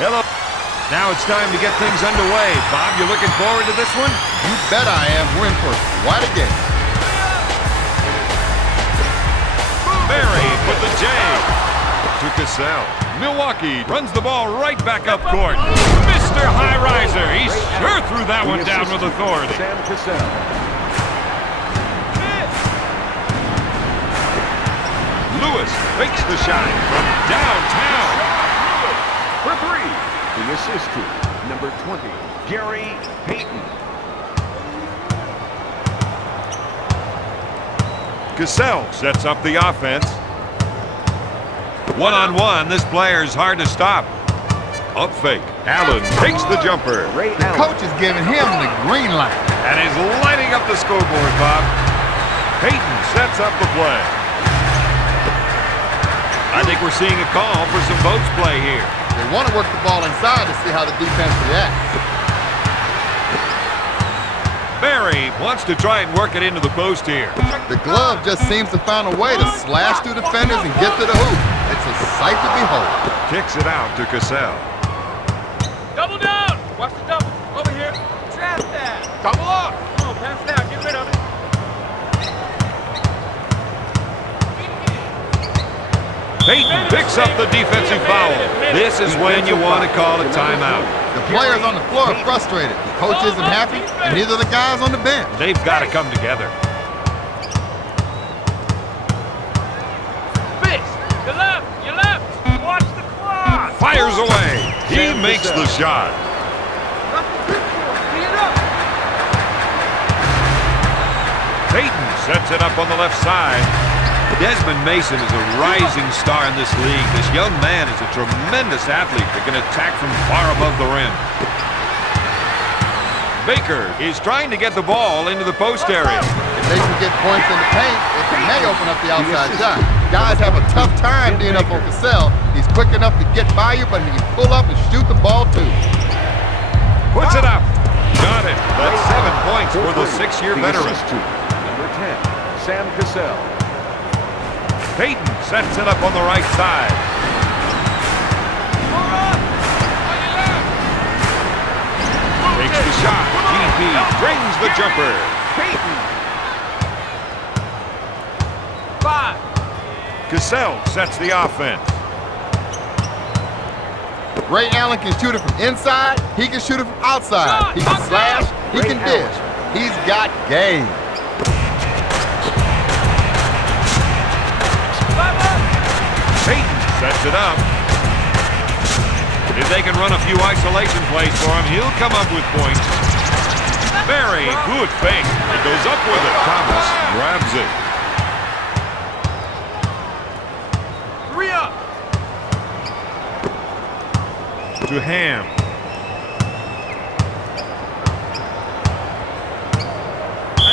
Hello. Now it's time to get things underway. Bob, you looking forward to this one? You bet I am. We're in for quite a game. Barry with the J. To Cassell. Milwaukee runs the ball right back up court. Mr. High Riser. He sure threw that one down with authority. Lewis fakes the shot from downtown. For three, the assist to number 20, Gary Payton. Cassell sets up the offense. One-on-one, this player's hard to stop. Up fake. Allen takes the jumper. The coach is giving him the green light. And he's lighting up the scoreboard, Bob. Payton sets up the play. I think we're seeing a call for some boats play here. They want to work the ball inside to see how the defense reacts. Barry wants to try and work it into the post here. The glove just seems to find a way to slash through defenders and get to the hoop. It's a sight to behold. Kicks it out to Cassell. Double down! Watch the double. Over here. Trap that. Double up. Come on, pass it out. Get rid of it. Payton picks up the defensive foul. This is when you want to call a timeout. The players on the floor are frustrated. The coach isn't happy, and neither are the guys on the bench. They've got to come together. Your left. Watch the clock. Fires away. He makes the shot. Payton sets it up on the left side. Desmond Mason is a rising star in this league. This young man is a tremendous athlete that can attack from far above the rim. Baker is trying to get the ball into the post area. If they can get points in the paint, it may open up the outside shot. Guys have a tough time being up on Cassell. He's quick enough to get by you, but he can pull up and shoot the ball too. Puts it up. Got it. That's 7 points for the 6-year veteran. Number 10, Sam Cassell. Payton sets it up on the right side. Takes the shot. GP brings the jumper. Payton. 5. Cassell sets the offense. Ray Allen can shoot it from inside. He can shoot it from outside. He can slash. He can dish. He's got game. Payton sets it up. If they can run a few isolation plays for him, he'll come up with points. Barry, good fake. He goes up with it. Thomas grabs it. 3 up. To Ham.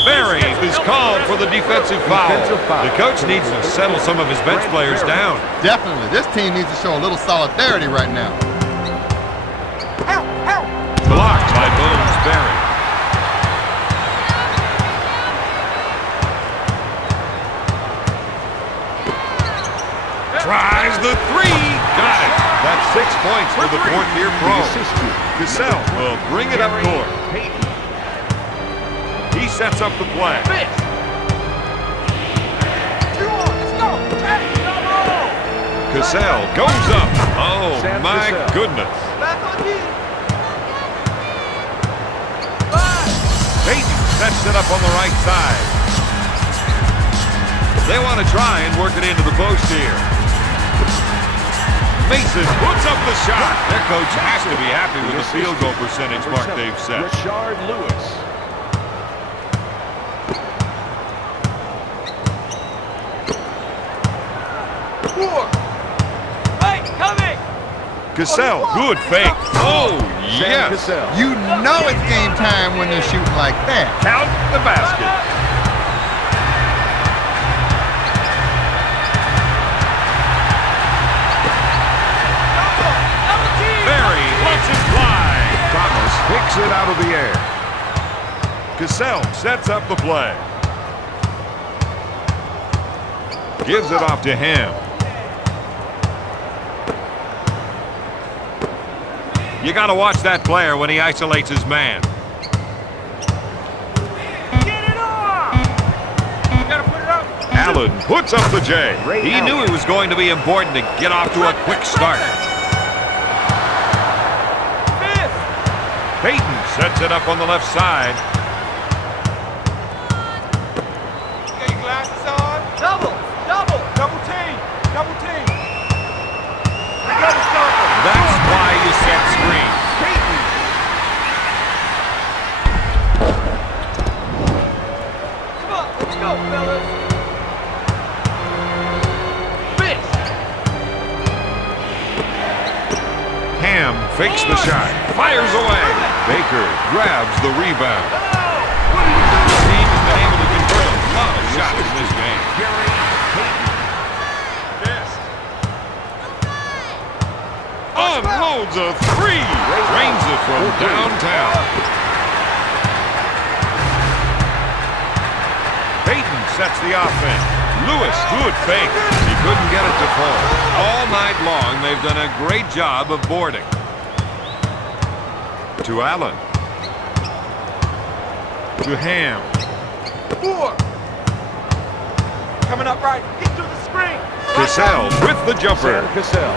Barry is called for the defensive foul. The coach needs to settle some of his bench players down. Definitely. This team needs to show a little solidarity right now. Blocked by Boone's Barry. Tries the three. Got it. That's 6 points for the 4th-year pro. Cassell will bring it up court. He sets up the play. Cassell goes up. Oh, my goodness. Payton sets it up on the right side. They want to try and work it into the post here. Mason puts up the shot. Their coach has to be happy with the field goal percentage mark they've set. Rashard Lewis. Cassell, good fake. Oh, yes. You know it's game time when they're shooting like that. Count the basket. Barry lets it fly. Thomas picks it out of the air. Cassell sets up the play. Gives it off to him. You got to watch that player when he isolates his man. Get it off! You gotta put it up. Allen puts up the J. He knew it was going to be important to get off to a quick start. Miss! Peyton sets it up on the left side. You got your glasses on? Double team. We gotta stop him. That's why you set screens. Come on, let's go, fellas. Miss! Ham fakes the shot, fires away. Baker grabs the rebound. The team has been able to convert a lot of shots in this game. Unloads a three. Drains it from downtown. Peyton sets the offense. Lewis, good fake. He couldn't get it to fall. All night long, they've done a great job of boarding. To Allen. To Ham. 4. Coming up right. Get through the screen. Cassell with the jumper. Cassell.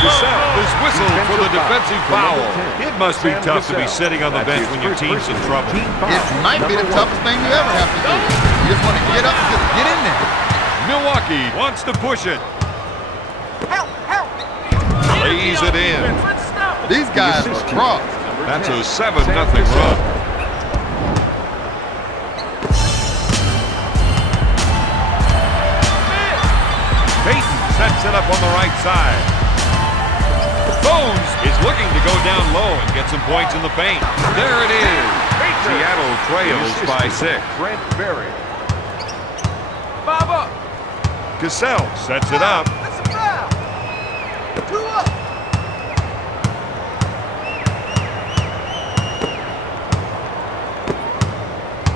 Cassell is whistled for the defensive foul. It must be tough to be sitting on the bench when your team's in trouble. It might be the toughest thing you ever have to do. You just want to get up and just get in there. Milwaukee wants to push it. Help! Lays it in. Let's stop him. These guys are crossed. That's a 7-0 run. Peyton sets it up on the right side. Bones is looking to go down low and get some points in the paint. There it is. Seattle trails by 6. Brent Berry. 5 up. Cassell sets it up. That's a foul. 2 up.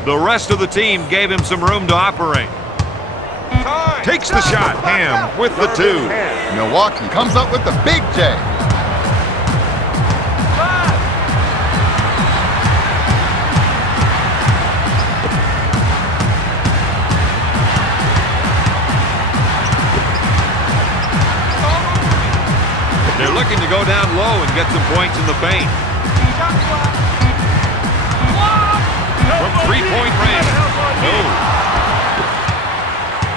The rest of the team gave him some room to operate. Takes the shot. Ham with the 2. Milwaukee comes up with the big J. 5. They're looking to go down low and get some points in the paint. Shot clock. From three-point range. No.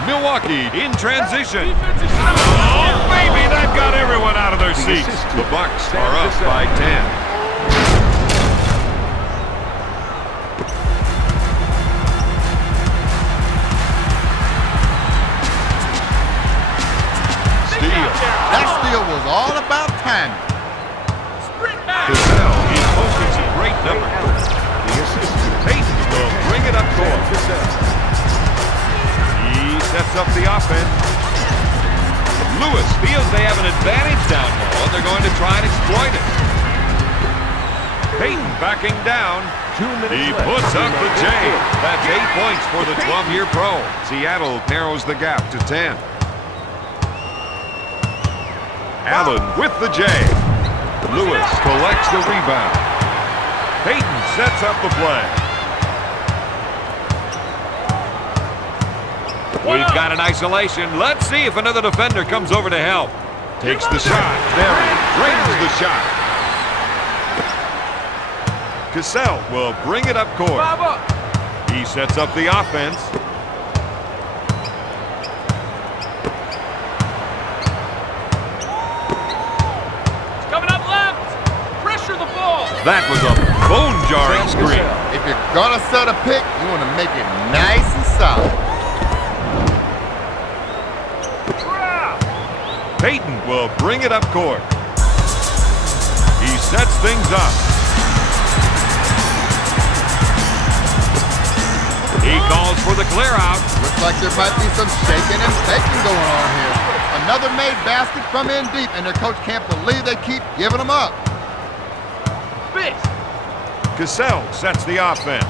Milwaukee in transition. Oh, baby, that got everyone out of their seats. The Bucks are up by 10. Steal. That steal was all about timing. Sprint back. Cassell is posting some great numbers. Peyton will bring it up court. He sets up the offense. Lewis feels they have an advantage down low, and they're going to try and exploit it. Peyton backing down. 2 minutes He left. puts up the J. That's 8 points for the 12-year pro. Seattle narrows the gap to 10. Allen with the J. Lewis collects the rebound. Peyton sets up the play. We've got an isolation. Let's see if another defender comes over to help. Takes the shot. Berry drains the shot. Cassell will bring it up court. 5 up. He sets up the offense. It's coming up left. Pressure the ball. That was a bone-jarring screen. If you're gonna set a pick, you want to make it nice and solid. Peyton will bring it up court. He sets things up. He calls for the clear out. Looks like there might be some shaking and faking going on here. Another made basket from in deep, and their coach can't believe they keep giving them up. Fist. Cassell sets the offense.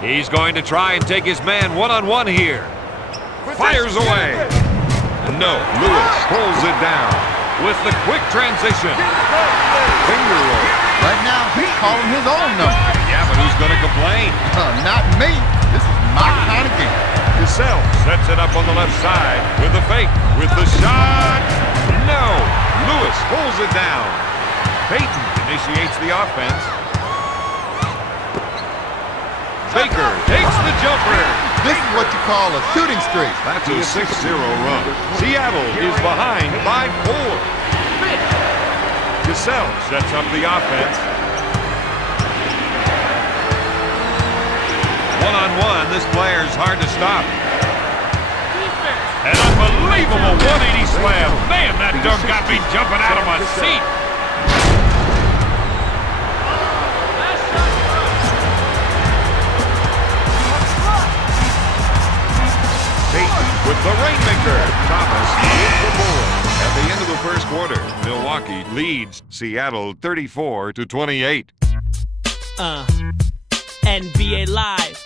He's going to try and take his man one-on-one here. Fires away. No, Lewis pulls it down with the quick transition. Finger roll. Right now, he's calling his own number. Yeah, but who's going to complain? Not me. This is my kind of game. Cassell sets it up on the left side with the fake, with the shot. No, Lewis pulls it down. Payton initiates the offense. Baker takes the jumper. This is what you call a shooting streak. That's a 6-0 run. Seattle is behind by 4. Cassell sets up the offense. One-on-one, this player's hard to stop. An unbelievable 180 slam. Man, that dunk got me jumping out of my seat. With the rainmaker, Thomas with the board. At the end of the first quarter, Milwaukee leads Seattle 34-28. NBA Live,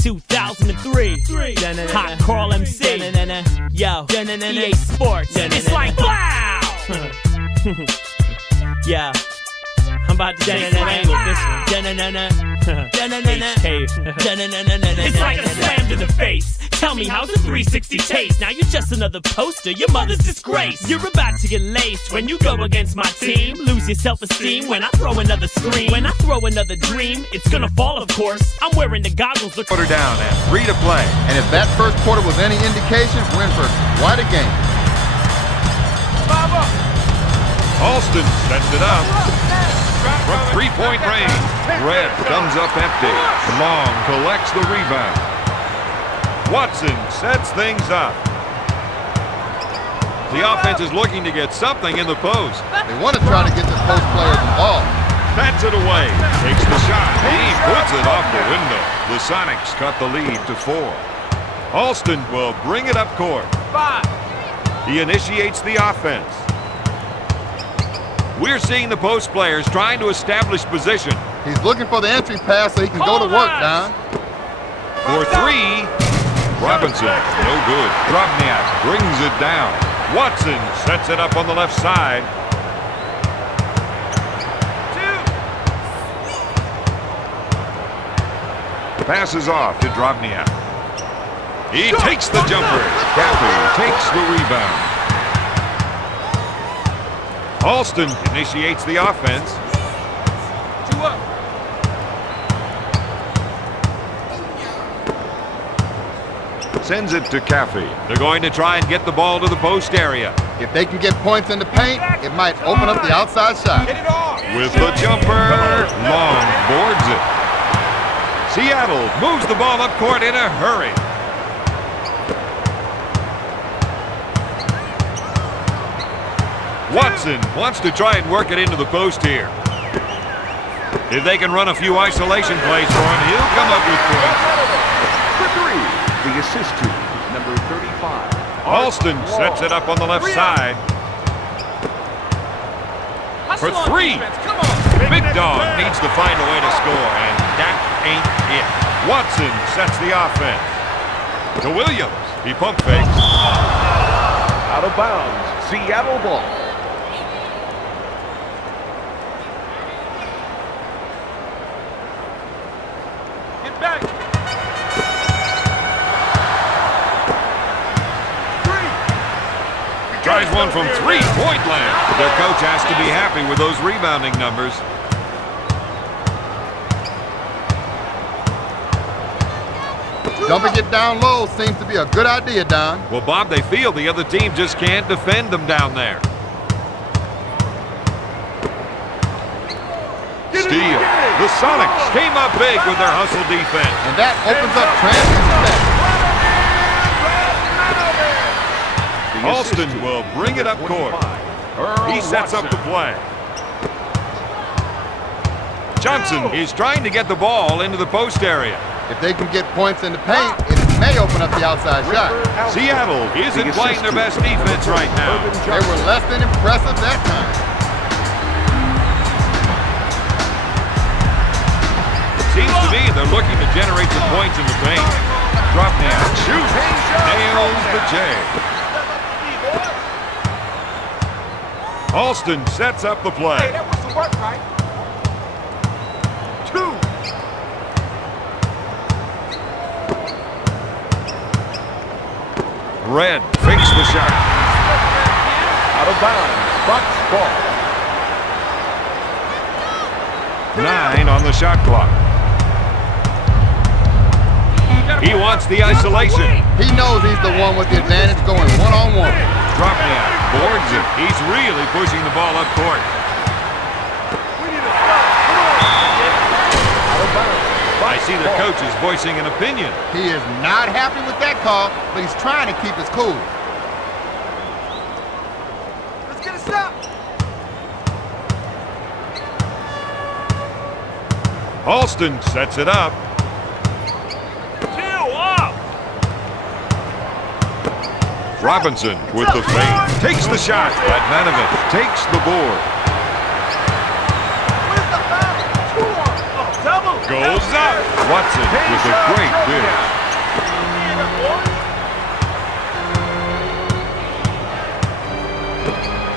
2003. Hot Carl MC, yo, EA Sports. It's like wow. Yeah, I'm about to strangle this one. It's like a slam to the face. Tell me, how's a 360 taste? Now you're just another poster, your mother's disgrace. You're about to get laced when you go against my team. Lose your self-esteem when I throw another scream. When I throw another dream, it's gonna fall, of course. I'm wearing the goggles. Put her down and 3 to play. And if that first quarter was any indication, we're in for quite a game. Alston sets it up. From 3-point range, Red comes up empty. Long collects the rebound. Watson sets things up. The offense is looking to get something in the post. They want to try to get the post players involved. Bats it away. Takes the shot. He puts it off the window. The Sonics cut the lead to 4. Alston will bring it up court. 5. He initiates the offense. We're seeing the post players trying to establish position. He's looking for the entry pass so he can go to work, Don. For 3, Robinson, no good. Drobniak brings it down. Watson sets it up on the left side. 2. Passes off to Drobniak. He takes the jumper. Caffey takes the rebound. Alston initiates the offense. 2 up. Sends it to Caffey. They're going to try and get the ball to the post area. If they can get points in the paint, it might open up the outside shot. Get it off. With the jumper, Long boards it. Seattle moves the ball up court in a hurry. Watson wants to try and work it into the post here. If they can run a few isolation plays for him, he'll come up with points. For 3, the assist to number 35. Alston sets it up on the left side. For 3. Come on. Big Dog needs to find a way to score, and that ain't it. Watson sets the offense. To Williams. He pump fakes. Out of bounds. Seattle ball. Get back. 3. Tries one from 3-point land. Their coach has to be happy with those rebounding numbers. Dumping it down low seems to be a good idea, Don. Well, Bob, they feel the other team just can't defend them down there. Steal. The Sonics came up big with their hustle defense. And that opens up transition. Alston will bring it up court. He sets up the play. Johnson is trying to get the ball into the post area. If they can get points in the paint, it may open up the outside shot. Seattle isn't playing their best defense right now. They were less than impressive that time. Seems to me they're They're looking to generate some points in the paint. Drop now. Shoot. Nails the J. Alston sets up the play. Hey, that was the work, right? 2. Red fakes the shot. Out of bounds. Bucks ball. 9 on the shot clock. He wants the isolation. He knows he's the one with the advantage going one-on-one. Drop down. Boards it. He's really pushing the ball up court. I see the coach is voicing an opinion. He is not happy with that call, but he's trying to keep his cool. Let's get a stop. Alston sets it up. 2 up. Robinson with the feint. Takes the shot. Radmanovic takes the board. Where's the foul? 2 on. Oh, double. Goes up. Watson with a great dish.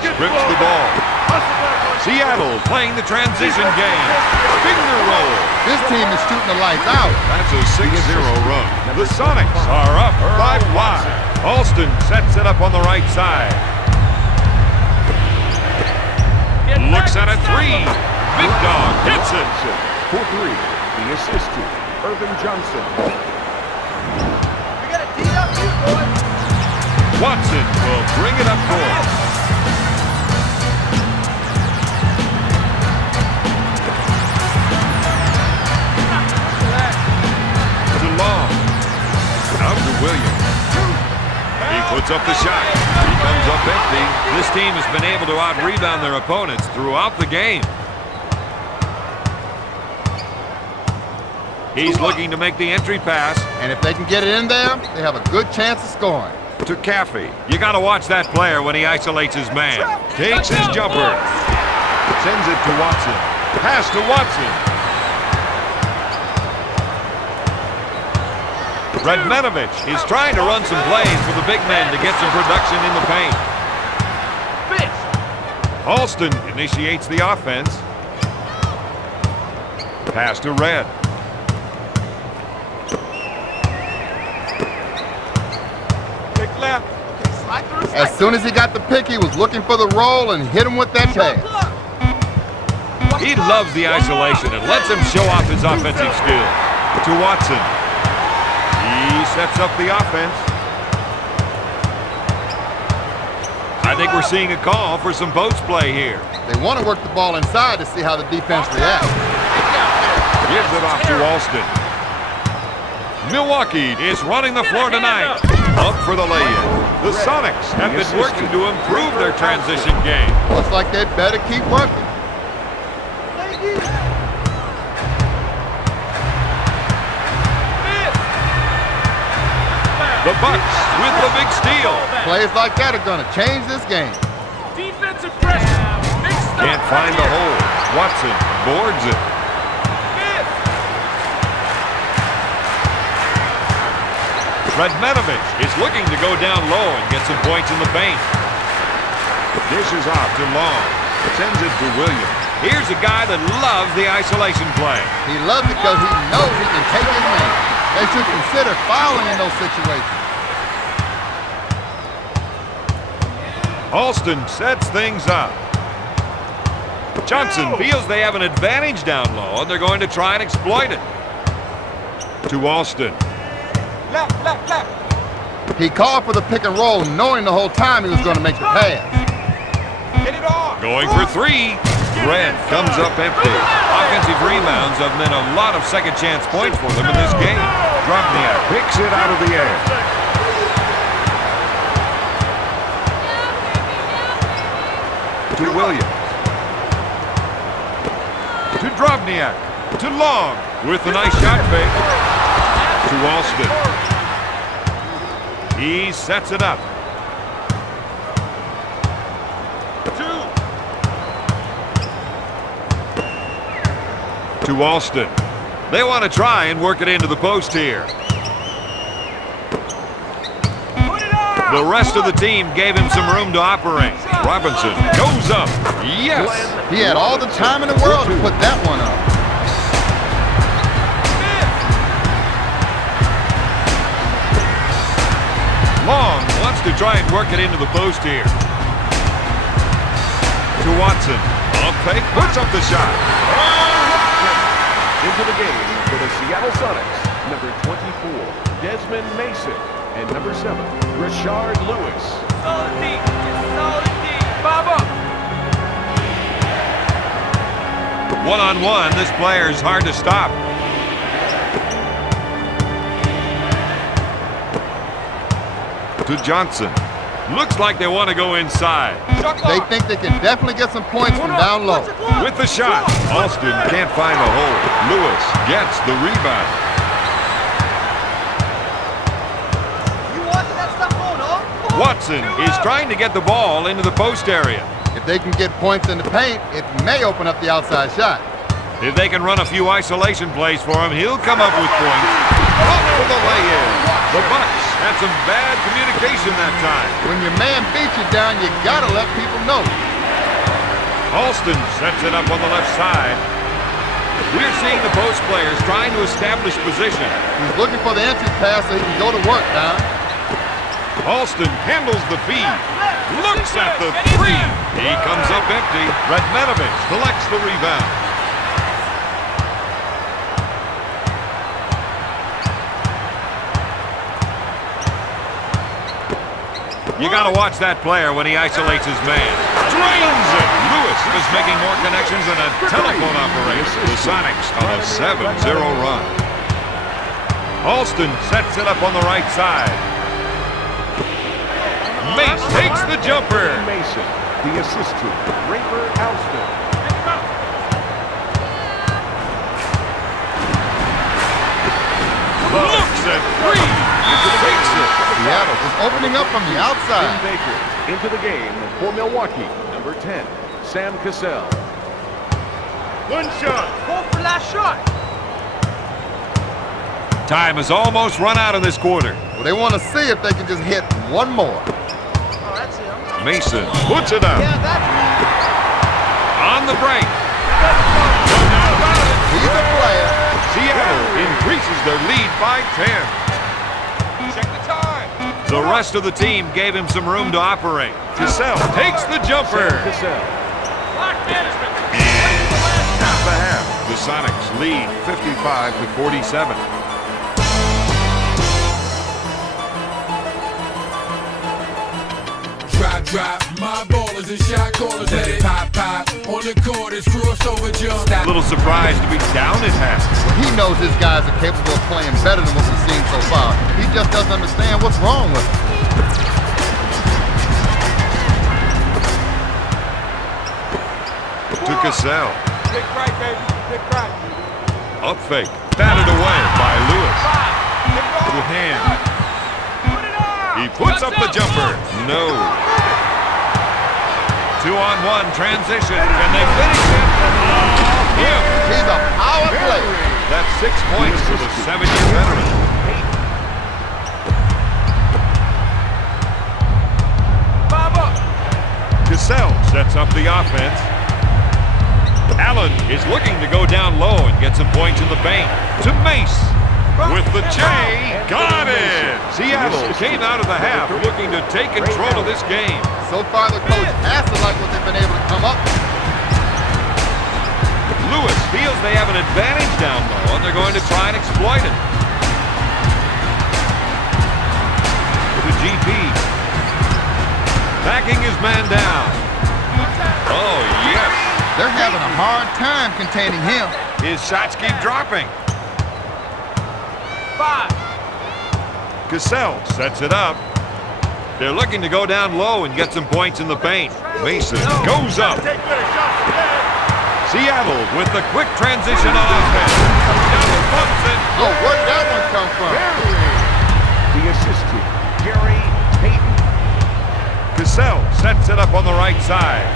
Strips the ball. Seattle playing the transition game. Finger roll. This team is shooting the lights out. That's a 6-0 run. The Sonics are up by 5. Alston sets it up on the right side. Looks at a 3. Big dog hits it. For 3. The assist to Irvin Johnson. We got a D up here, boys. Watson will bring it up court. Out to Williams. He puts up the shot. He comes up empty. This team has been able to out-rebound their opponents throughout the game. He's looking to make the entry pass. And if they can get it in there, they have a good chance of scoring. To Caffey. You got to watch that player when he isolates his man. Takes his jumper. Sends it to Watson. Pass to Watson. Radmanovic is trying to run some plays for the big men to get some production in the paint. Alston initiates the offense. Pass to Red. Pick left. As soon as he got the pick, he was looking for the roll and hit him with that pass. He loves the isolation and lets him show off his offensive skill. To Watson. He sets up the offense. I think we're seeing a call for some post play here. They want to work the ball inside to see how the defense reacts. Gives it off to Alston. Milwaukee is running the floor tonight. Up for the lay-in. The Sonics have been working to improve their transition game. Looks like they better keep working. The Bucks with the big steal. Plays like that are going to change this game. Defensive pressure. Can't find the hole. Watson boards it. Radmanovic is looking to go down low and get some points in the paint. Dishes off to Long. Sends it to Williams. Here's a guy that loves the isolation play. He loves it because he knows he can take his man. They should consider fouling in those situations. Alston sets things up. Johnson feels they have an advantage down low, and they're going to try and exploit it. To Alston. Left, left, left. He called for the pick and roll, knowing the whole time he was going to make the pass. Get it off. Going for 3. Red comes up empty. Offensive rebounds have meant a lot of second chance points for them in this game. Dropniak picks it out of the air. To Williams. To Dropniak. To Long with a nice shot fake. To Alston. He sets it up. To Alston. They want to try and work it into the post here. The rest of the team gave him some room to operate. Robinson goes up. Yes! He had all the time in the world to put that one up. Long wants to try and work it into the post here. To Watson. Off fake, puts up the shot. Into the game for the Seattle Sonics, number 24, Desmond Mason, and number 7, Rashard Lewis. Solid D. Solid D. Bob up. One-on-one, this player is hard to stop. To Johnson. Looks like they want to go inside. They think they can definitely get some points from down low. With the shot, Alston can't find a hole. Lewis gets the rebound. Watson is trying to get the ball into the post area. If they can get points in the paint, it may open up the outside shot. If they can run a few isolation plays for him, he'll come up with points. Up for the lay-in. The Bucks had some bad communication that time. When your man beats you down, you gotta let people know. Alston sets it up on the left side. We're seeing the post players trying to establish position. He's looking for the entry pass so he can go to work, Don. Alston handles the feed. Looks at the three. He comes up empty. Radmanovich collects the rebound. You got to watch that player when he isolates his man. Drains it. Lewis is making more connections than a telephone operator. The Sonics on a 7-0 run. Alston sets it up on the right side. Mace takes the jumper. Mason, the assist to Rafer Alston. Looks at three. Takes it. Seattle is opening up from the outside. Baker into the game for Milwaukee, number 10, Sam Cassell. One shot. Go for last shot. Time has almost run out in this quarter. Well, they want to see if they can just hit one more. Oh, that's him. Mason puts it up. Yeah, that's me. On the break. He's a player. Seattle increases their lead by 10. Check the time. The rest of the team gave him some room to operate. Cassell takes the jumper. Cassell. Clock management. Half the half. The Sonics lead 55-47. Drop, my ballers and shot callers, let it pop, on the court, it's crossover jump. A little surprised to be down at half. Well, he knows his guys are capable of playing better than what we've seen so far. He just doesn't understand what's wrong with them. To Cassell. Pick right, baby. Pick right. Up fake. Batted away by Lewis. To hand. He puts up the jumper. No. 2-on-1 transition. Can they finish it? He's a power player. That's 6 points for the 7-year veteran. Bob up. Cassell sets up the offense. Allen is looking to go down low and get some points in the paint. To Mace. With the J, got it! Seattle came out of the half looking to take control of this game. So far, the coach has to like what they've been able to come up with. Lewis feels they have an advantage down low, and they're going to try and exploit it. To GP. Backing his man down. Oh, yes. They're having a hard time containing him. His shots keep dropping. 5. Cassell sets it up. They're looking to go down low and get some points in the paint. Mason goes up. Seattle with the quick transition on offense. Double pumps it. Oh, where'd that one come from? The assist to Gary Payton. Cassell sets it up on the right side.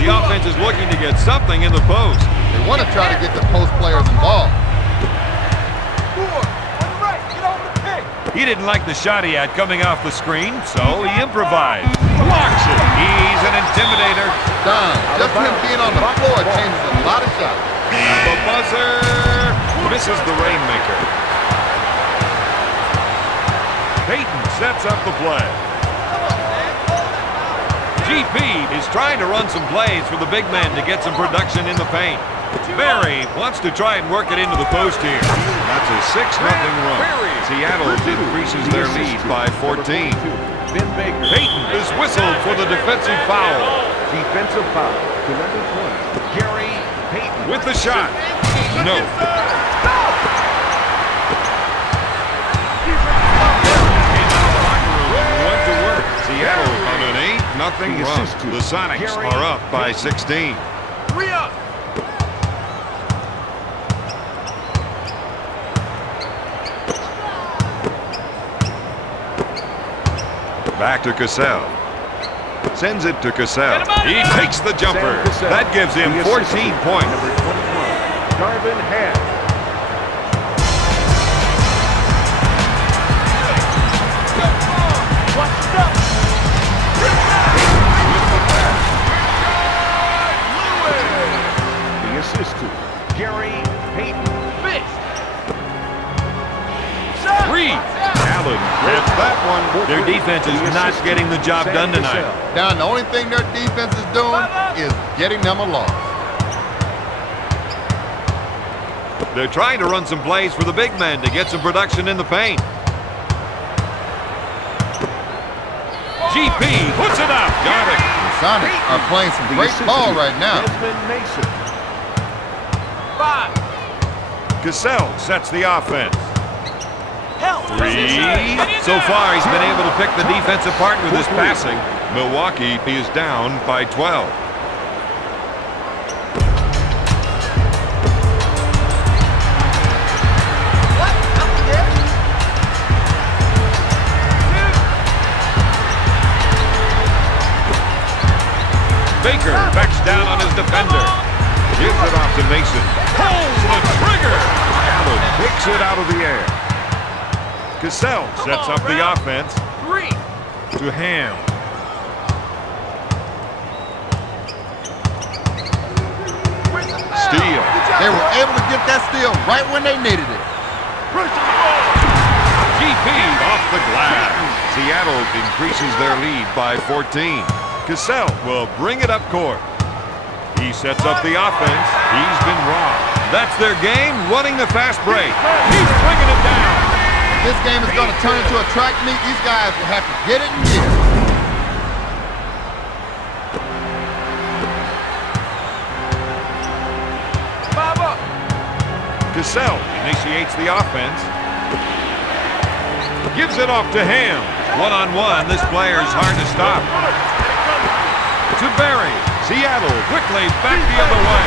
The offense is looking to get something in the post. They want to try to get the post players involved. He didn't like the shot he had coming off the screen, so he improvised. Blocks it. He's an intimidator. Done. Just him being on the floor changes a lot of shots. The buzzer misses the rainmaker. Peyton sets up the play. GP is trying to run some plays for the big man to get some production in the paint. Barry wants to try and work it into the post here. That's a 6-0 run. Seattle increases their lead by 14. Peyton is whistled for the defensive foul. Defensive foul to number 20, Gary Peyton. With the shot. No. Went to work. Seattle on an 8-0 run. The Sonics are up by 16. Hurry up! Back to Cassell. Sends it to Cassell. He takes the jumper. That gives him 14 points. Number 21, Darvin Ham. The assist to Gary Peyton. Three. Allen gets that one. Their defense is not getting the job done tonight. Now, the only thing their defense is doing is getting them a loss. They're trying to run some plays for the big man to get some production in the paint. GP puts it up. Got it. The Sonics are playing some great ball right now. Cassell sets the offense. Three. So far, he's been able to pick the defense apart with his passing. Milwaukee is down by 12. Baker backs down on his defender. Gives it off to Mason. Pulls the trigger. Allen picks it out of the air. Cassell sets up the offense. To Ham. Steal. They were able to get that steal right when they needed it. GP off the glass. Seattle increases their lead by 14. Cassell will bring it up court. He sets up the offense. He's been robbed. That's their game, running the fast break. He's bringing it down. If this game is going to turn into a track meet, these guys will have to get it and get it. Cassell initiates the offense. Gives it off to Ham. One-on-one, this player's hard to stop. To Barry. Seattle quickly back the other way.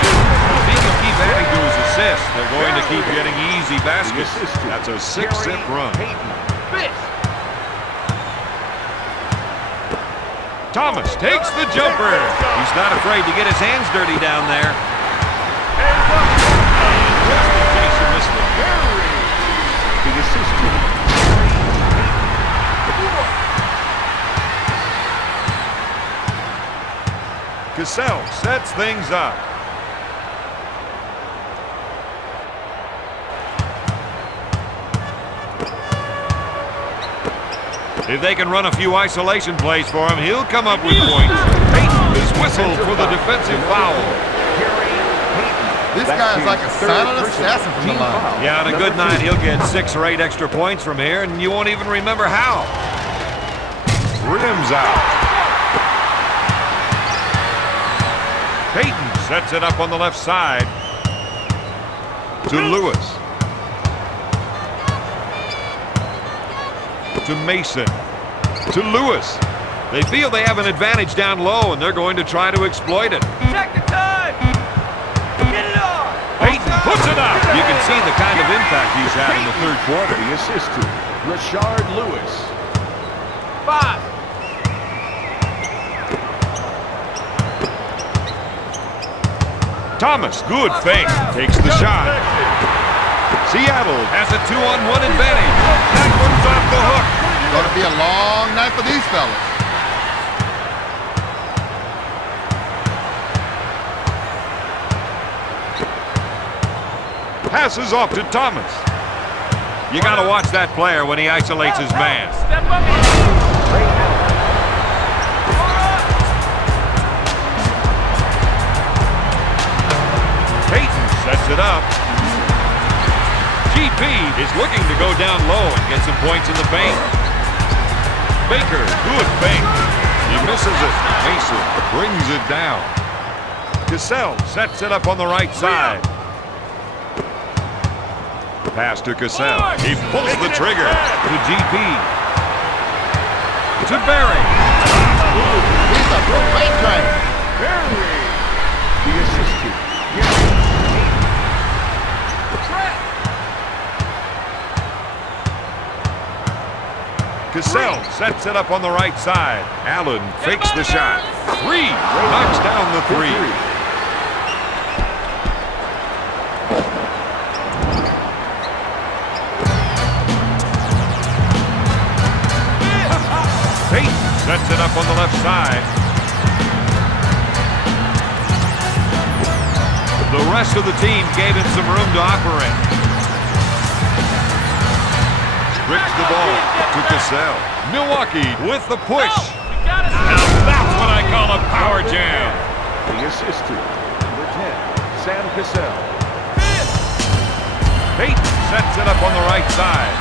If he can keep adding to his assists, they're going to keep getting easy baskets. That's a 6-zip run. Thomas takes the jumper. He's not afraid to get his hands dirty down there. Just in case you missed it. The assist. Cassell sets things up. If they can run a few isolation plays for him, he'll come up with points. Peyton is whistled for the defensive foul. This guy's like a silent assassin from the line. Yeah, on a good night, he'll get 6 or 8 extra points from here, and you won't even remember how. Rims out. Peyton sets it up on the left side to Lewis. To Mason. To Lewis. They feel they have an advantage down low, and they're going to try to exploit it. Check the time! Get it on! Peyton puts it up. You can see the kind of impact he's had in the third quarter. The assist to Rashard Lewis. 5. Thomas, good fake. Takes the shot. Seattle has a 2-on-1 advantage. That one's off the hook. Gonna be a long night for these fellas. Passes off to Thomas. You got to watch that player when he isolates his man. Step up. Peyton sets it up. GP is looking to go down low and get some points in the paint. Baker, good fake. He misses it. Mason brings it down. Cassell sets it up on the right side. Pass to Cassell. He pulls the trigger to GP. To Barry. He's a great trainer. Barry. The assistant. Cassell sets it up on the right side. Allen fakes the shot. Three. Knocks down the three. Peyton sets it up on the left side. The rest of the team gave him some room to operate. Strips the ball to Cassell. Milwaukee with the push. Now that's what I call a power jam. The assistant. Number 10, Sam Cassell. Peyton sets it up on the right side.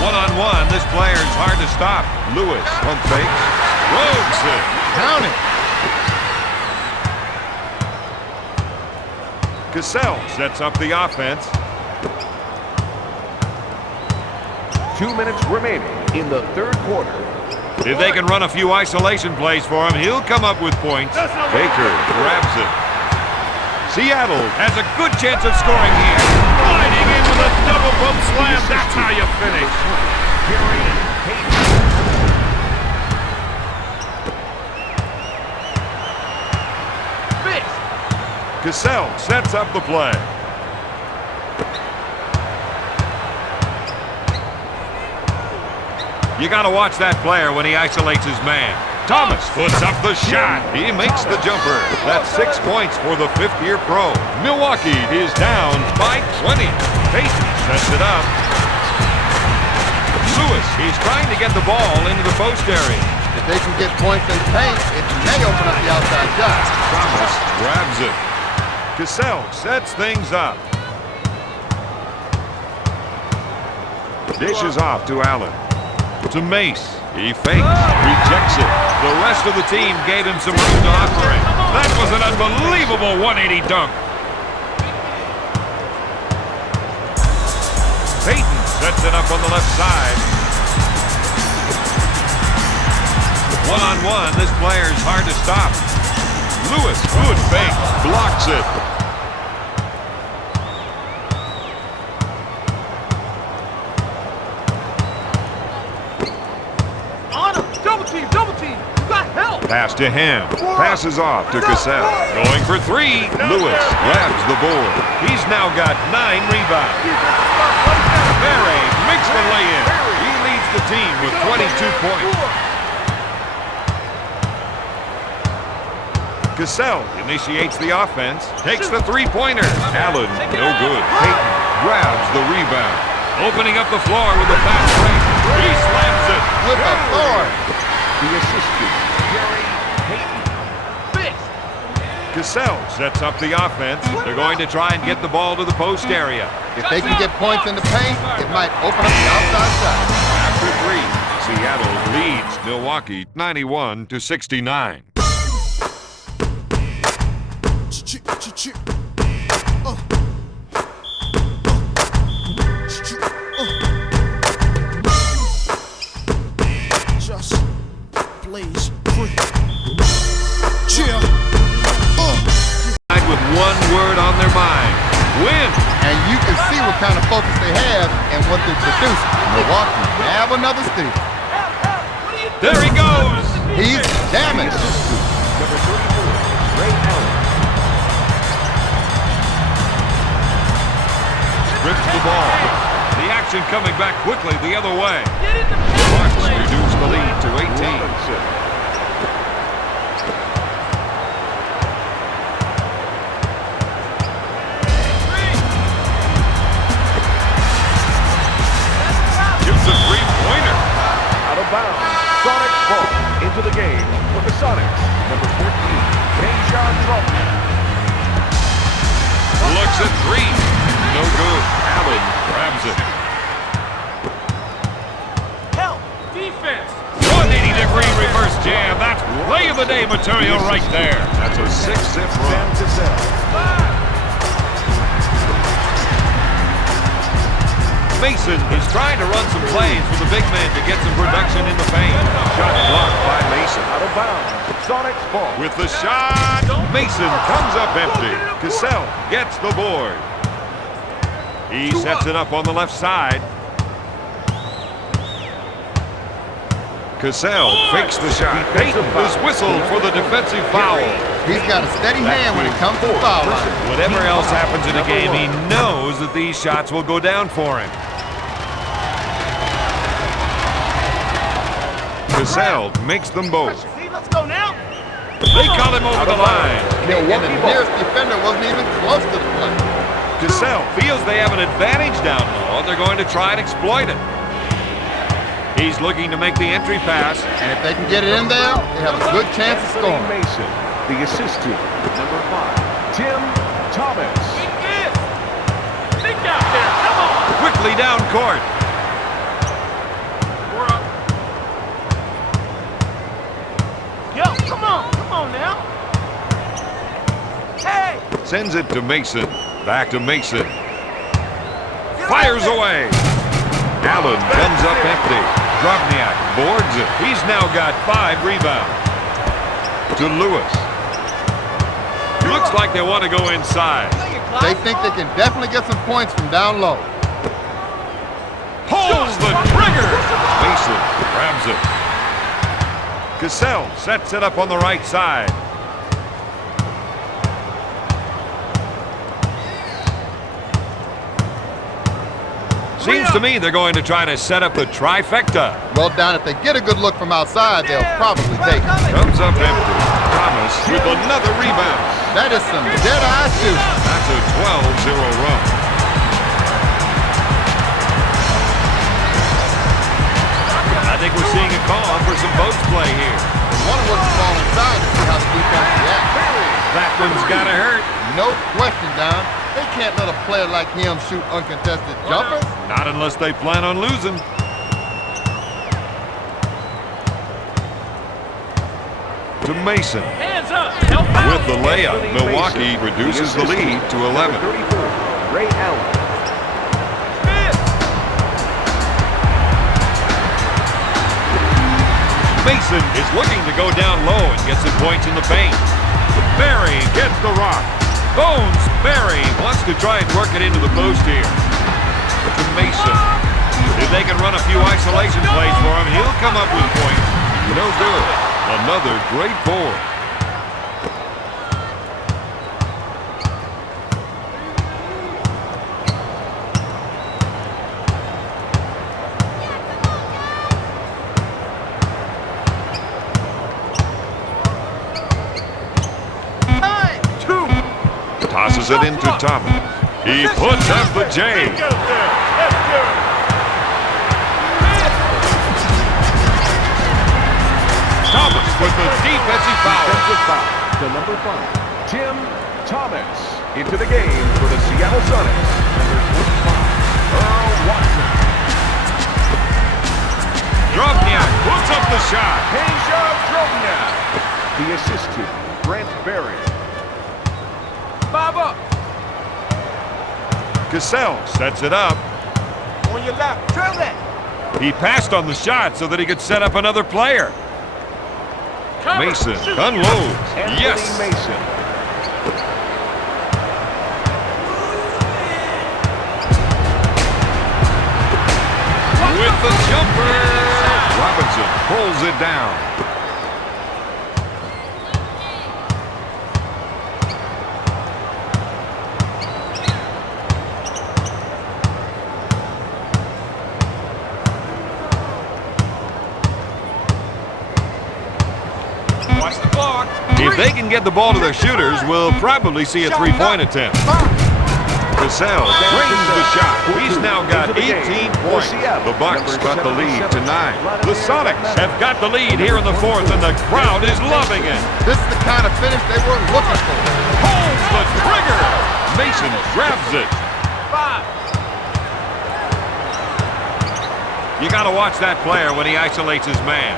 One-on-one, this player's hard to stop. Lewis, pump fakes, rogues it. Count it. Cassell sets up the offense. 2 minutes remaining in the third quarter. If they can run a few isolation plays for him, he'll come up with points. Baker grabs it. Seattle has a good chance of scoring here. Sliding in with a double bump slam. That's how you finish. Cassell sets up the play. You got to watch that player when he isolates his man. Thomas puts up the shot. He makes the jumper. That's 6 points for the fifth-year pro. Milwaukee is down by 20. Peyton sets it up. Lewis, he's trying to get the ball into the post area. If they can get points in the paint, it may open up the outside shot. Thomas grabs it. Cassell sets things up. Dishes off to Allen. To Mace. He fakes, rejects it. The rest of the team gave him some room to operate. That was an unbelievable 180 dunk. Peyton sets it up on the left side. One-on-one, this player's hard to stop. Lewis, good fake, blocks it. Double team. You got help. Pass to him. Passes off to Cassell. Going for three. Lewis grabs the board. He's now got 9 rebounds. Barry makes the lay-in. He leads the team with 22 points. Cassell initiates the offense. Takes the three-pointer. Allen, no good. Peyton grabs the rebound. Opening up the floor with a fast break. He slams it with authority. The assistant, Gary Peyton. Cassell sets up the offense. They're going to try and get the ball to the post area. If they can get points in the paint, it might open up the outside shot. After 3, Seattle leads Milwaukee 91-69. With one word on their mind, win. And you can see what kind of focus they have and what they're producing. Milwaukee have another steal. There he goes. He's damaged. Mason. Number 34, Ray Allen. Grips the ball. The action coming back quickly the other way. Get in the Bucks pass lane. reduce the lead to 18. Robinson. Shoots a three-pointer. Out of bounds. Sonics ball into the game for the Sonics. Number 14, Dejan. Looks at three. No good. Allen grabs it. Help! Defense! 180-degree reverse jam. That's play of the day material right there. That's a 6-zip run. Mason is trying to run some plays for the big man to get some production in the paint. Shot blocked by Mason. Out of bounds. Sonics ball. With the shot, Mason comes up empty. Cassell gets the board. He sets it up on the left side. Cassell fakes the shot. Payton is whistled for the defensive foul. He's got a steady hand when it comes to foul line. Whatever else happens in the game, he knows that these shots will go down for him. Cassell makes them both. See, let's go now. They call him over the line. And the nearest defender wasn't even close to the play. Cassell feels they have an advantage down low, and they're going to try and exploit it. He's looking to make the entry pass. And if they can get it in there, they have a good chance of scoring. Mason, the assist to number 5, Tim Thomas. Think out there. Come on. Quickly down court. We're up. Yo, come on. Come on now. Hey. Sends it to Mason. Back to Mason. Fires away. Allen bends up empty. Drobniak boards it. He's now got 5 rebounds. To Lewis. Looks like they want to go inside. They think they can definitely get some points from down low. Pulls the trigger. Mason grabs it. Cassell sets it up on the right side. Seems to me they're going to try to set up the trifecta. Well, Don, if they get a good look from outside, they'll probably take it. Comes up empty. Thomas with another rebound. That is some dead-eye shooting. That's a 12-0 run. I think we're seeing a call for some post play here. One of us fall inside to see how the defense reacts. That one's got to hurt. No question, Don. They can't let a player like him shoot uncontested jumpers. Not unless they plan on losing. To Mason. Hands up. Help out. With the layup, Milwaukee reduces the lead to 11. Number 34, Ray Allen. Mason is looking to go down low and get some points in the paint. Barry gets the rock. Bones Barry wants to try and work it into the post here. To Mason. If they can run a few isolation plays for him, he'll come up with points. No good. Another great board. Tosses it into Thomas. He puts up the J. Thomas with the defensive foul. Defensive foul to number 5, Tim Thomas. Into the game for the Seattle Sonics. Number 25, Earl Watson. Drobniak puts up the shot. Dejan Drobniak. The assist to Brent Barry. 5 up. Cassell sets it up. On your left. Trail that. He passed on the shot so that he could set up another player. Cover. Mason unloads. Anthony Yes. Mason. With the jumper. Robinson pulls it down. cross. If they can get the ball to their shooters, we'll probably see a three-point attempt. Cassell drains the shot. He's now got 18 points. The Bucks cut the lead to 9. The Sonics have got the lead here in the fourth, and the crowd is loving it. This is the kind of finish they were looking for. Pulls the trigger. Mason grabs it. You got to watch that player when he isolates his man.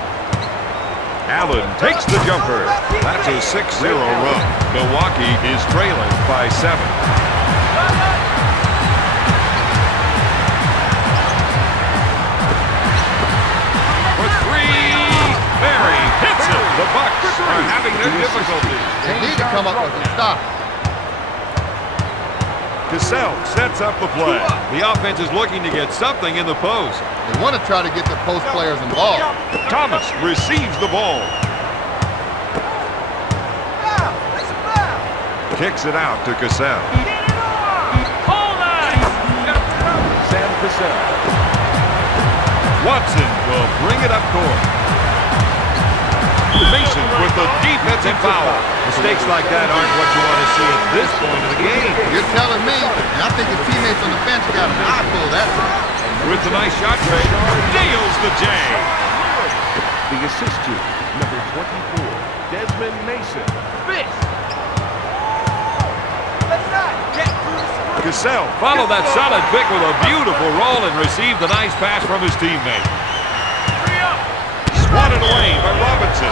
Allen takes the jumper. That's a 6-0 run. Milwaukee is trailing by 7. For 3, Barry hits it. The Bucks are having their difficulties. They need to come up with a stop. Cassell sets up the play. The offense is looking to get something in the post. They want to try to get the post players involved. Thomas receives the ball. Kicks it out to Cassell. Sam Cassell. Watson will bring it up court. Mason with the defensive foul. Mistakes like that aren't what you want to see at this point of the game. You're telling me, and I think his teammates on the bench got an eyeful of that. With the nice shot fake, nails the J. The assist to number 24, Desmond Mason. Cassell followed that solid pick with a beautiful roll and received a nice pass from his teammate. Swatted away by Robinson.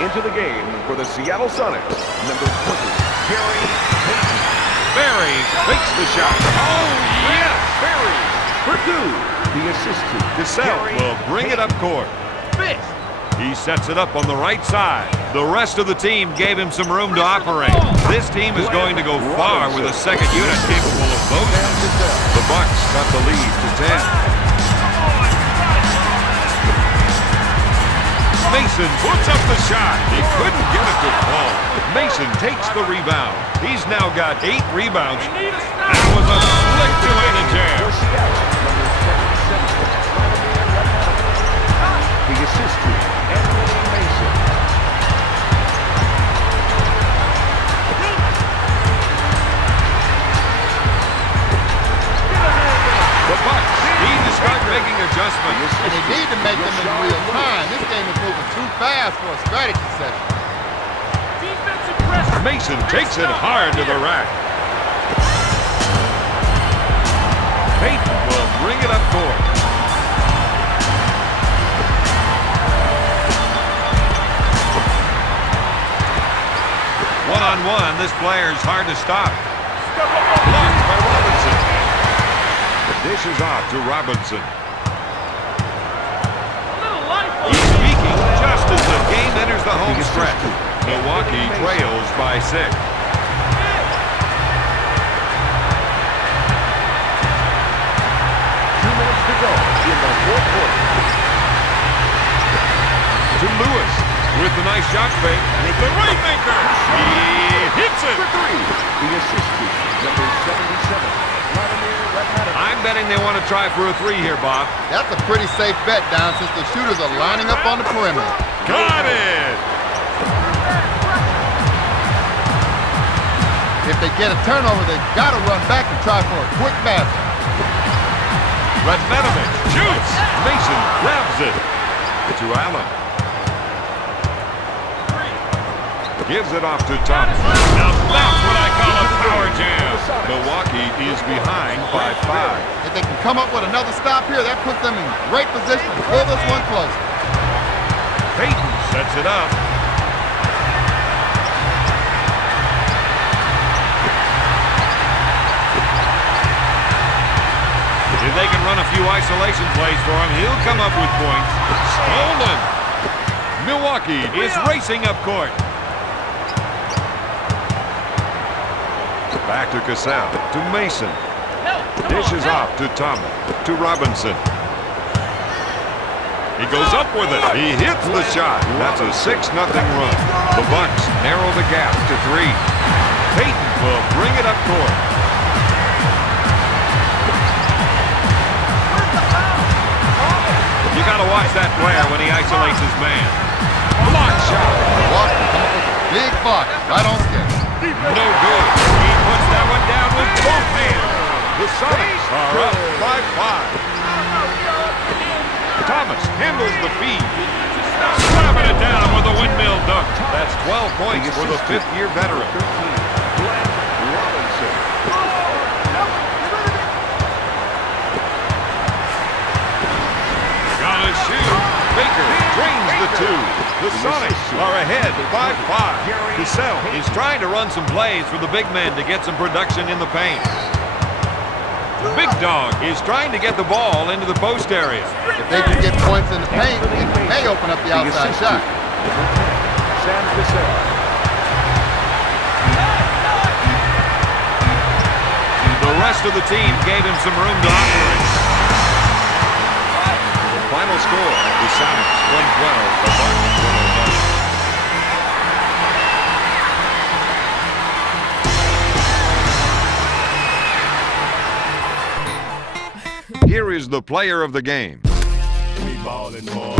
Into the game for the Seattle Sonics, number 20, Gary Payton. Barry fakes the shot. Oh, yes! Barry for 2. The assist to Cassell will bring it up court. He sets it up on the right side. The rest of the team gave him some room to operate. This team is going to go far with a second unit capable of both. The Bucks got the lead to 10. Mason puts up the shot. He couldn't get it to fall. Mason takes the rebound. He's now got 8 rebounds. That was a slick two-handed jam. The assist to Anthony Mason. The Bucks need to start making adjustments. And they need to make them in real time. This game is moving too fast for a strategy session. Mason takes it hard to the rack. Payton will bring it up court. One-on-one, this player's hard to stop. Blocked by Robinson. The dish is off to Robinson. He's speaking just as the game enters the home stretch. Milwaukee trails by 6. 2 minutes to go in the fourth quarter. To Lewis with the nice shot fake. The Rainmaker. He hits it. For 3. The assist to number 77. I'm betting they want to try for a 3 here, Bob. That's a pretty safe bet, Don, since the shooters are lining up on the perimeter. Got it! If they get a turnover, they've got to run back and try for a quick basket. Radmanovic shoots. Mason grabs it. To Allen. Gives it off to Thomas. Now that's what I call a power jam. Milwaukee is behind by 5. If they can come up with another stop here, that puts them in great position to pull this one closer. Payton sets it up. If they can run a few isolation plays for him, he'll come up with points. Stolen. Milwaukee is racing up court. Back to Cassell, to Mason. Dishes off to Thomas, to Robinson. He goes up with it. He hits the shot. That's a 6-0 run. The Bucks narrow the gap to 3. Payton will bring it up court. You got to watch that player when he isolates his man. Block shot. Walker come up with a big block right on schedule. No good. He puts that one down with both hands. The Sonics are up by 5. Thomas handles the feed. Slamming it down with a windmill dunk. That's 12 points for the fifth-year veteran. Gonna shoot. Baker drains the two. The Sonics are ahead by 5. Cassell is trying to run some plays for the big men to get some production in the paint. Big Dog is trying to get the ball into the post area. If they can get points in the paint, it may open up the outside shot. Sam Cassell. The rest of the team gave him some room to operate. The final score, the Sonics 112, the Bucks 109. Here is the player of the game. We ballin', boy.